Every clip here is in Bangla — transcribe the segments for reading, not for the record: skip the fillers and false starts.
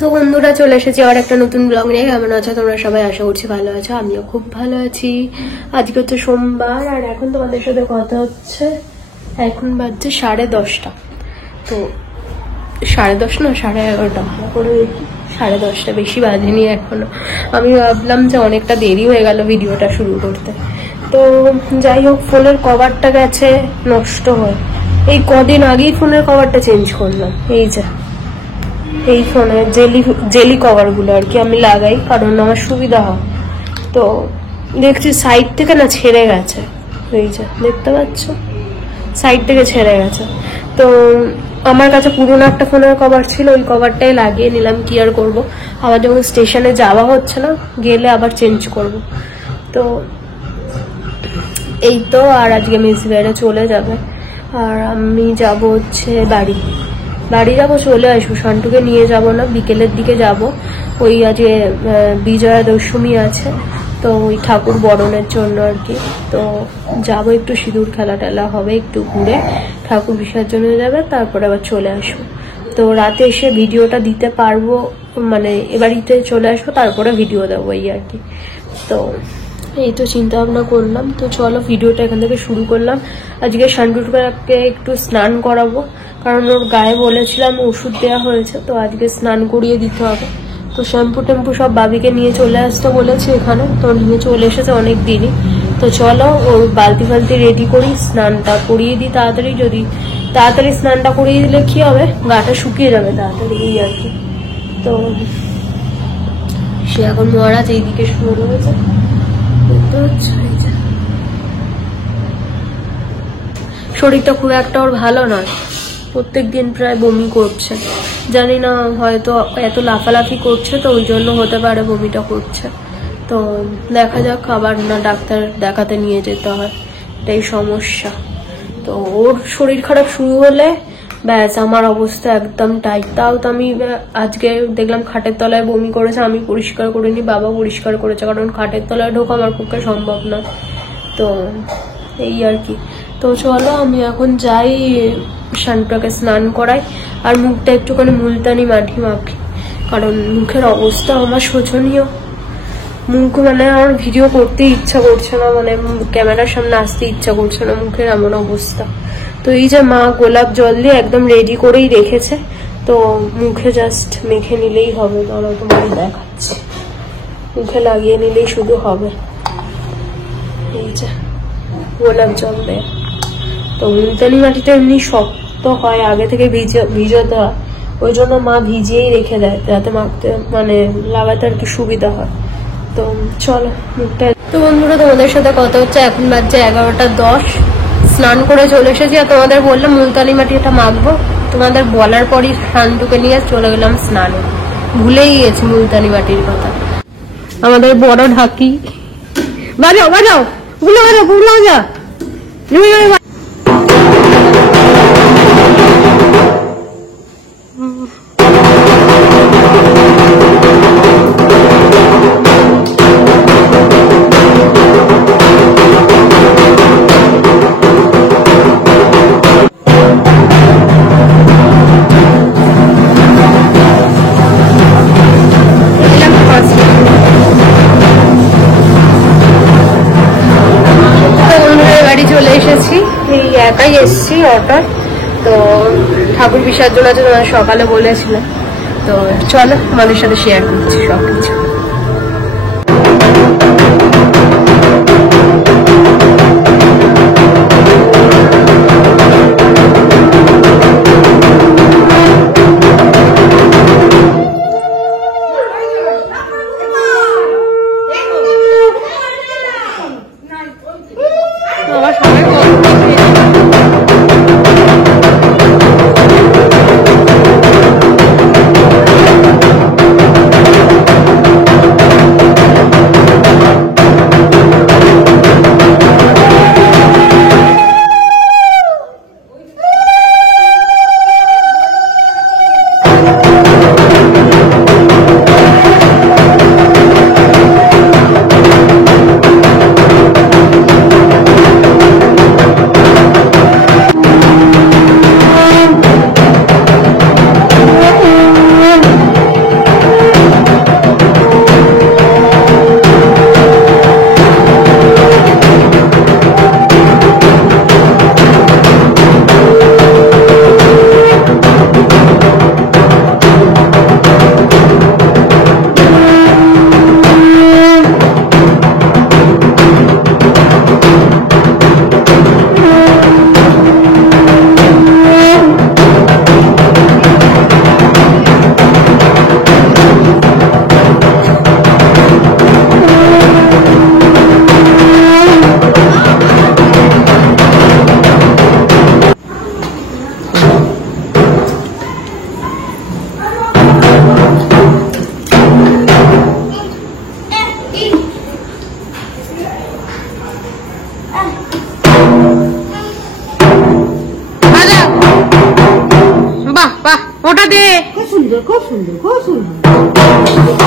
তো বন্ধুরা চলে এসেছি আর একটা নতুন ব্লগ নিয়ে। কেমন আছো তোমরা সবাই? আশা করছি ভালো আছো, আমিও খুব ভালো আছি। আজকে হচ্ছে সোমবার আর এখন তোমাদের সাথে কথা হচ্ছে, এখন বাজছে 10:30। তো 10:30 না 11:30 করে, 10:30 বেশি বাজেনি এখনো। আমি ভাবলাম যে অনেকটা দেরি হয়ে গেল ভিডিওটা শুরু করতে। তো যাই হোক, ফোনের কভারটা গেছে নষ্ট হয়ে। এই কদিন আগেই ফোনের কভারটা চেঞ্জ করলাম। এই ফোনের জেলি কভারগুলো আর কি আমি লাগাই, কারণ আমার সুবিধা হয়। তো দেখছি সাইড থেকে না ছেড়ে গেছে, এই যে দেখতে পাচ্ছ সাইড থেকে ছেড়ে গেছে। তো আমার কাছে পুরোনো একটা ফোনের কভার ছিল, ওই কভারটাই লাগিয়ে নিলাম। কি আর করবো, আবার যখন স্টেশনে যাওয়া হচ্ছে না, গেলে আবার চেঞ্জ করব। তো এই তো, আর আজকে মিস বাইরে চলে যাবে আর আমি যাব হচ্ছে বাড়ি যাবো, চলে আসবো। শান্টুকে নিয়ে যাব না, বিকেলের দিকে যাব। ওই আজকে বিজয়া দশমী আছে, তো ওই ঠাকুর বরণের জন্য আর কি। তো যাব, একটু সিঁদুর খেলা টেলা হবে, একটু ঘুরে ঠাকুর বিসর্জনে যাবে, তারপরে আবার চলে আসবো। তো রাতে এসে ভিডিওটা দিতে পারবো, মানে এবাড়িতে চলে আসবো, তারপরে ভিডিও দেবো এই আর কি। তো এই তো চিন্তা ভাবনা করলাম। তো চলো ভিডিওটা এখান থেকে শুরু করলাম। আজকে শান্টুকে একটু স্নান করাবো, কারণ ওর গায়ে বলেছিলাম ওষুধ দেওয়া হয়েছে, তো আজকে স্নান করিয়ে দিতে হবে। তো শ্যাম্পু টেম্পু সব বাবিকে নিয়ে চলে আসতে বলেছি এখানে, তো নিয়ে চলে এসেছে অনেক দিনই। তো চলো ওর বালতি ফালতি রেডি করি, স্নানটা করিয়ে দিই তাড়াতাড়ি। যদি তাড়াতাড়ি স্নানটা করিয়ে দিলে কি হবে, গাটা শুকিয়ে যাবে তাড়াতাড়ি এই আর কি। তো সে এখন মহারাজ এইদিকে শুরু হয়েছে। শরীরটা খুব একটা ওর ভালো নয়, প্রত্যেকদিন প্রায় বমি করছে। জানি না, হয়তো এত লাফালাফি করছে তো ওই জন্য হতে পারে বমিটা করছে। তো দেখা যাক, আবার না ডাক্তার দেখাতে নিয়ে যেতে হয়, এটাই সমস্যা। তো ওর শরীর খারাপ শুরু হলে ব্যাস আমার অবস্থা একদম টাইট। তাও তো আমি আজকে দেখলাম খাটের তলায় বমি করেছে, আমি পরিষ্কার করিনি, বাবা পরিষ্কার করেছে, কারণ খাটের তলায় ঢোকা আমার পক্ষে সম্ভব না। তো এই আর কি। তো চলো আমি এখন যাই, শান্তুটাকে স্নান করাই আর মুখটা একটুখানি মুলতানি মাটি মাখি, কারণ মুখের অবস্থা আমার শোচনীয়। মুখ মানে আমার ভিডিও করতে ইচ্ছা করছে না, মানে ক্যামেরার সামনে আসতে ইচ্ছা করছে না, মুখের এমন অবস্থা। তো এই যে মা গোলাপ জল দিয়ে একদম রেডি করেই রেখেছে, তো মুখে জাস্ট মেখে নিলেই হবে। দাঁড়াও তোমাকে দেখাচ্ছি, মুখে লাগিয়ে নিলেই শুধু হবে। এই যে গোলাপ জল দেয়। তো মুলতানি মাটিটা এমনি শক্ত হয়, আগে থেকে ভিজাতে হয়, ওই জন্য মা ভিজিয়েই রেখে দেয় যাতে মাখতে মানে লাগাতে আর কি সুবিধা হয়। তো চলো মুখটা। তো বন্ধুরা তোমাদের সাথে কথা হচ্ছে, এখন বাজছে 11:10। স্নান করে চলে এসেছি আর তোমাদের বললাম মুলতানি মাটিটা মাখবো। তোমাদের বলার পরই শান্তুকে নিয়ে চলে গেলাম স্নানে, ভুলেই গেছি মুলতানি মাটির কথা। আমাদের বড় ঢাকি বাজাও বাজাও, ভুলো যা। একাই এসছি অটোর, তো ঠাকুর বিসর্জন আছে তোমাদের সকালে বলেছিলাম। তো চলো তোমাদের সাথে শেয়ার করছি সবকিছু। খুব সুন্দর, খুব সুন্দর।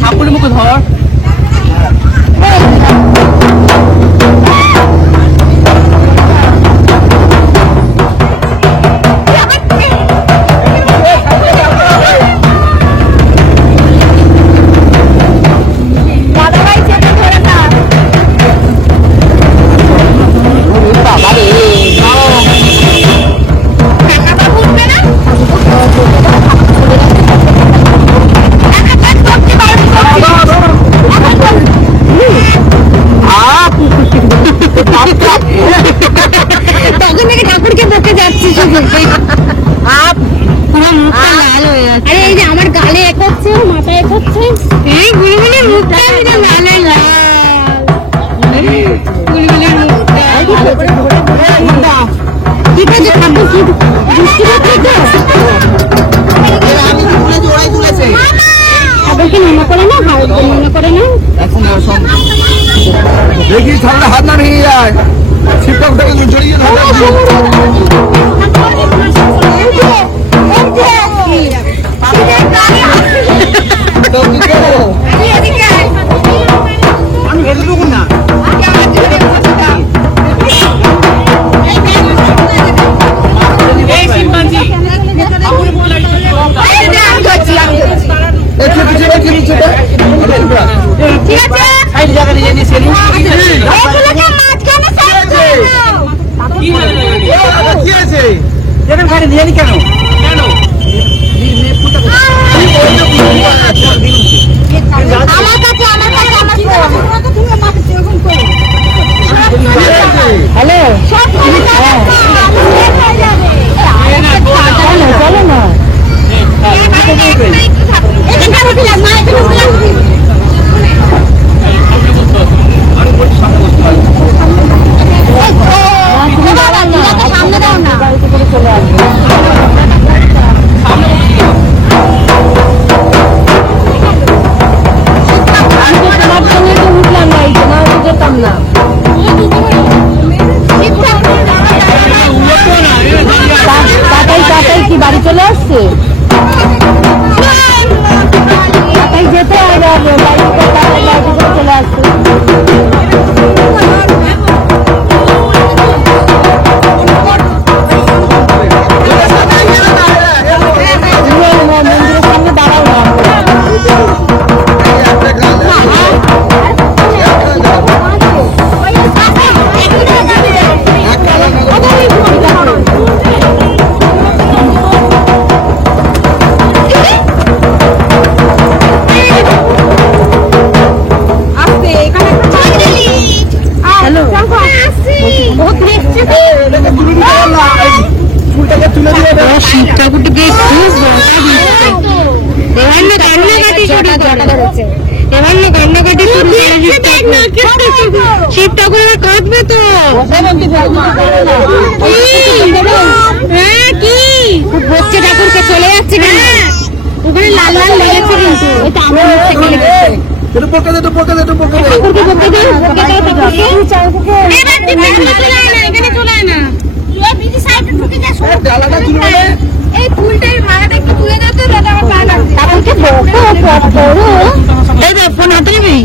ঠাকুর মুখ ধর দেখি ঠান্ডা হাত না ভেঙে যায় শিক্ষক থেকে জড়িয়ে আমি ভেবে দেবো না কেন হ্যালো চলো না বাড়ি চলে আসছে যেতে হবে চলে আসছে ধরেছে। এবার না কান্নাকাটি শুরু করে শিব ঠাকুর এবার কাঁদবে তো। হ্যাঁ কি হচ্ছে, ঠাকুরকে চলে যাচ্ছে কেন? ওখানে লাল লাল লেগেছে কিন্তু এটা আমার মুখে গেলে গেছে। একটু পকে দে, একটু পকে দে, একটু পকে দে। ঠাকুরকে বকে দাও, বকে দাও ঠাকুরকে। এবার দিদি চলে আয় না, এখানে চলে আয় না। এই বিজি সাইডে ঢুকে যা। ডালাটা তুলে নে। এই ফুলটার মালাটা একটু তুলে দাও তো, দাদা আমার পা লাগছে। ঠাকুরকে বকো করো। এই দেখ ফোন হাতে নিবি।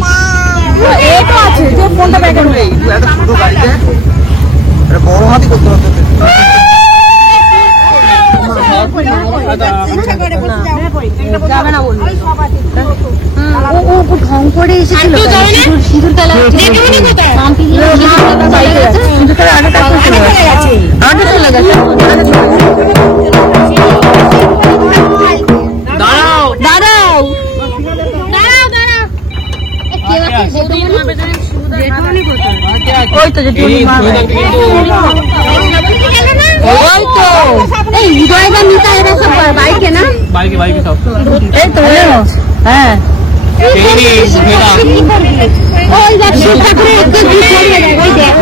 এই তো আছে যে ফোনটা ব্যাগে নেই। একটা ছোট গাড়িতে একটা বড় হাতি করতে হবে। যাবে না বলবো। ও ঢং করে এসেছিল। সিঁদুর খেলা সিঁদুর খেলা আগে চলে গেছে। দাঁড়াও দাঁড়াও দাঁড়াও। ওই তো যেটুকুনি ওই তো এই হৃদয়টা নিতে এরা সব বাইকে না বাইকে সব এই তো হ্যাঁ ওই দেখ শিব ঠাকুরের একটু ওই দেখ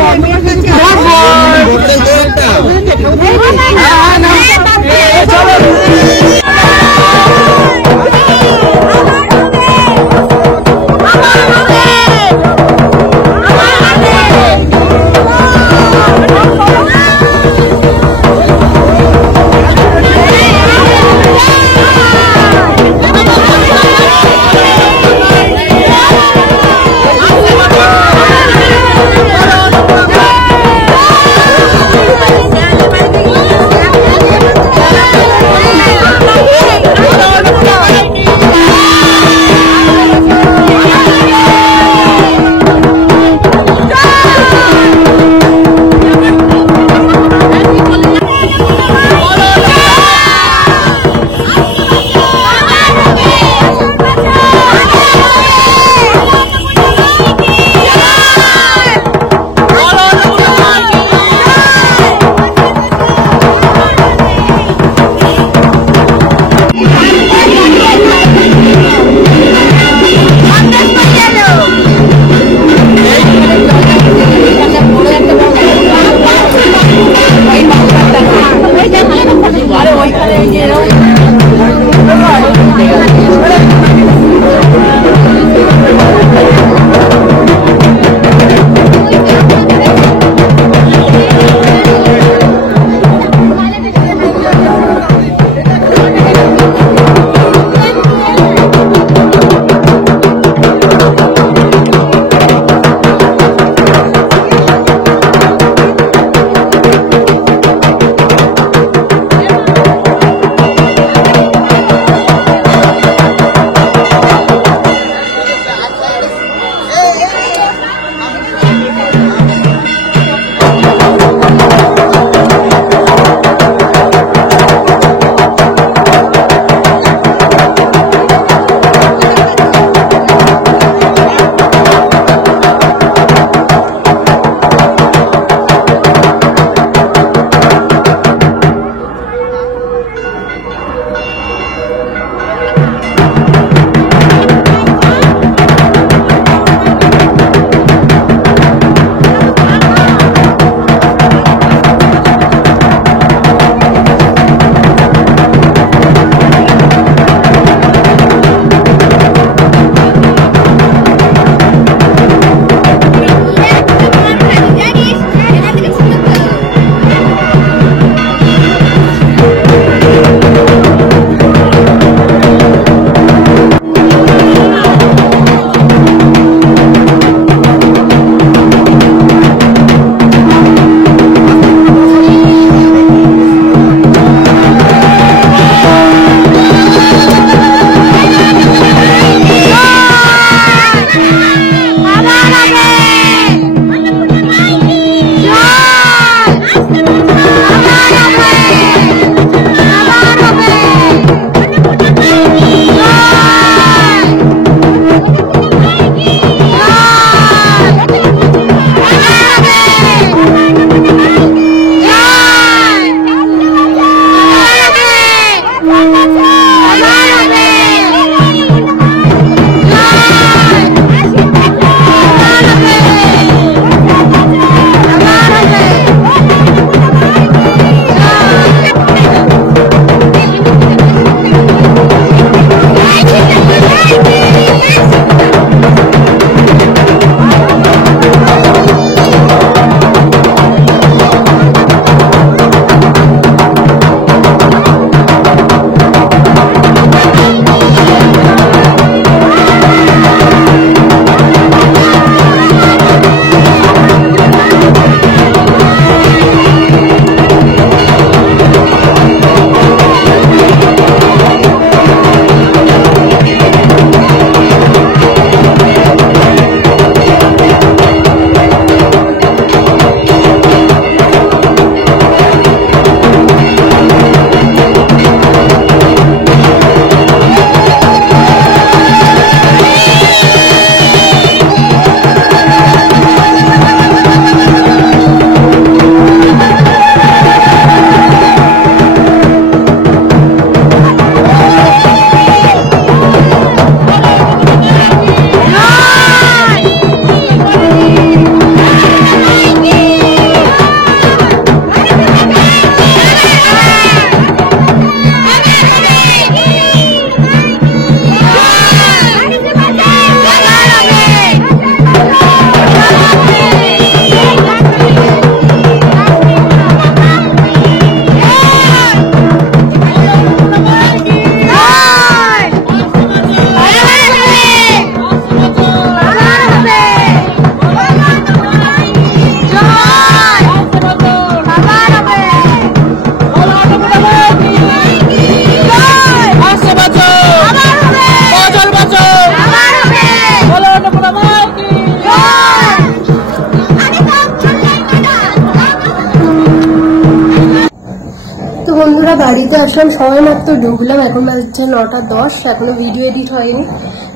বাড়িতে আসলাম সবাই মাত্র ঢুকলাম, এখন বাজছে 9:10, এখনো ভিডিও এডিট হয়নি।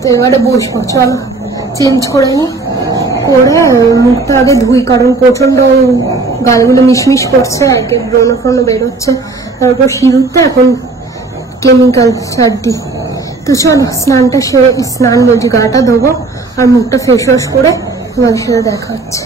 তো এবারে বসবো, চলো চেঞ্জ করে নিই, করে মুখটা আগে ধুই, কারণ প্রচন্ড গালগুলো মিশমিশ করছে, একে ব্রণ ফ্রণ বেরোচ্ছে, তারপর সিঁদুরটা এখন কেমিক্যাল ছাড় দিই। তো চলো স্নান বলছি, গাটা ধোবো আর মুখটা ফেস ওয়াশ করে তোমাদের সাথে দেখা হচ্ছে।